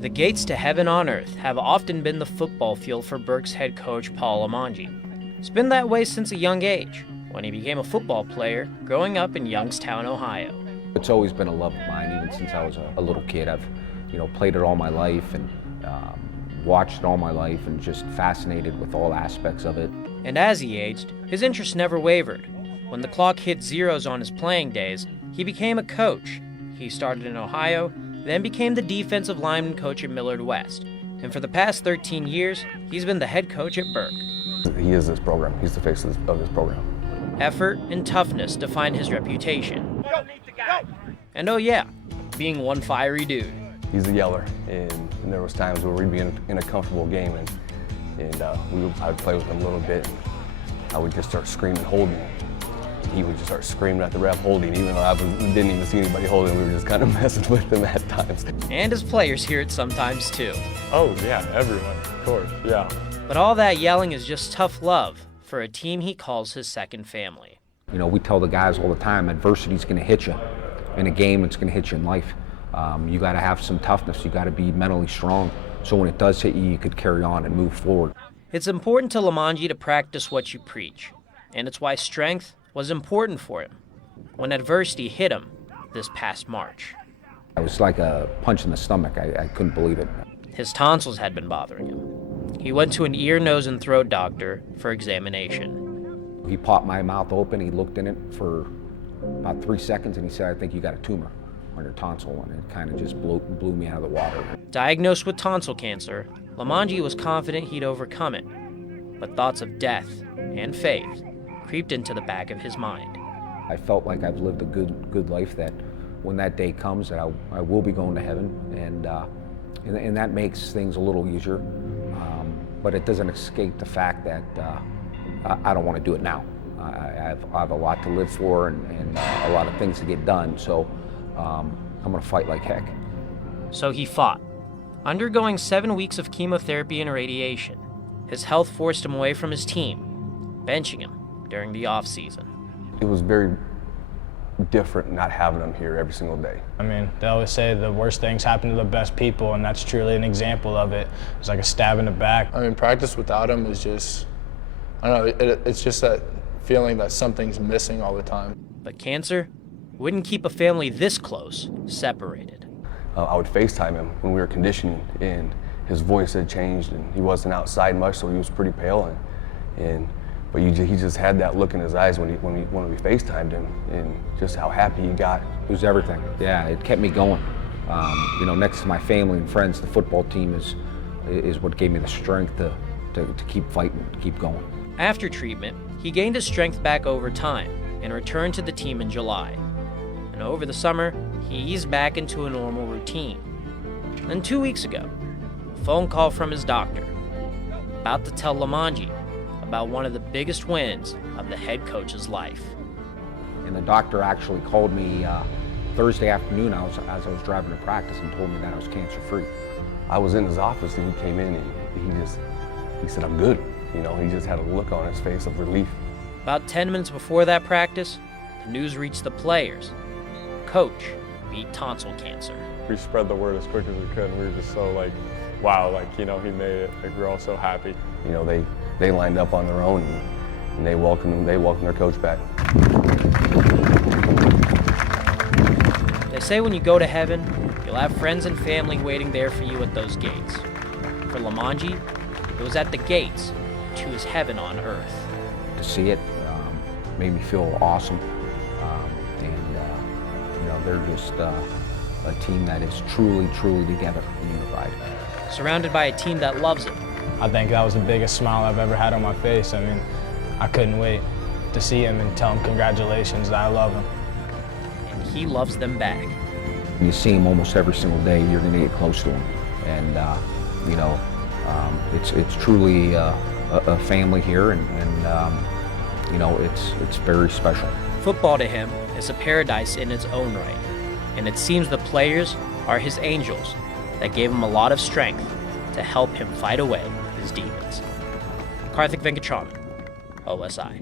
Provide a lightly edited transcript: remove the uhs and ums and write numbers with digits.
The gates to heaven on earth have often been the football field for Burke's head coach Paul Limongi. It's been that way since a young age, when he became a football player growing up in Youngstown, Ohio. It's always been a love of mine, even since I was a little kid. I've, played it all my life and watched it all my life and just fascinated with all aspects of it. And as he aged, his interest never wavered. When the clock hit zeros on his playing days, he became a coach. He started in Ohio, then became the defensive lineman coach at Millard West. And for the past 13 years, he's been the head coach at Burke. He is this program. He's the face of this program. Effort and toughness define his reputation. And oh yeah, being one fiery dude. He's a yeller, and there was times where we'd be in a comfortable game, and I would play with him a little bit. I would just start screaming, holding. He would just start screaming at the ref, holding, even though I didn't even see anybody holding. We were just kind of messing with him at times. And his players hear it sometimes too. Oh yeah, everyone, of course, yeah. But all that yelling is just tough love for a team he calls his second family. We tell the guys all the time, adversity's going to hit you. In a game, it's going to hit you in life. You got to have some toughness. You got to be mentally strong. So when it does hit you, you could carry on and move forward. It's important to Limongi to practice what you preach. And it's why strength was important for him when adversity hit him this past March. It was like a punch in the stomach. I couldn't believe it. His tonsils had been bothering him. He went to an ear, nose, and throat doctor for examination. He popped my mouth open. He looked in it for about 3 seconds, and he said, "I think you got a tumor on your tonsil," and it kind of just blew me out of the water. Diagnosed with tonsil cancer, Limongi was confident he'd overcome it, but thoughts of death and faith creeped into the back of his mind. I felt like I've lived a good life, that when that day comes that I will be going to heaven, and that makes things a little easier, but it doesn't escape the fact that I don't want to do it now. I have a lot to live for and a lot of things to get done, so I'm going to fight like heck. So he fought, undergoing 7 weeks of chemotherapy and radiation. His health forced him away from his team, benching him during the off-season. It was very different not having him here every single day. I mean, they always say the worst things happen to the best people, and that's truly an example of it. It's like a stab in the back. I mean, practice without him is just, I don't know, it's just that feeling that something's missing all the time. But cancer wouldn't keep a family this close separated. I would FaceTime him when we were conditioning, and his voice had changed, and he wasn't outside much, so he was pretty pale, but he just had that look in his eyes when we FaceTimed him, and just how happy he got. It was everything. Yeah, it kept me going. Next to my family and friends, the football team is what gave me the strength to keep fighting, to keep going. After treatment, he gained his strength back over time and returned to the team in July. And over the summer, he eased back into a normal routine. Then 2 weeks ago, a phone call from his doctor, about to tell Limongi about one of the biggest wins of the head coach's life. And the doctor actually called me Thursday afternoon as I was driving to practice and told me that I was cancer-free. I was in his office, and he came in, and he said, "I'm good." He just had a look on his face of relief. About 10 minutes before that practice, the news reached the players. Coach beat tonsil cancer. We spread the word as quick as we could, and we were just so wow, he made it. We're all so happy. They lined up on their own, and they welcomed their coach back. They say when you go to heaven, you'll have friends and family waiting there for you at those gates. For Limongi, it was at the gates to his heaven on earth. To see it made me feel awesome, they're just a team that is truly together and unified. Surrounded by a team that loves him. I think that was the biggest smile I've ever had on my face. I mean, I couldn't wait to see him and tell him congratulations, that I love him. And he loves them back. When you see him almost every single day, you're going to get close to him. And, it's truly a family here, and it's very special. Football to him is a paradise in its own right. And it seems the players are his angels that gave him a lot of strength to help him fight away his demons. Karthik Venkatraman, OSI.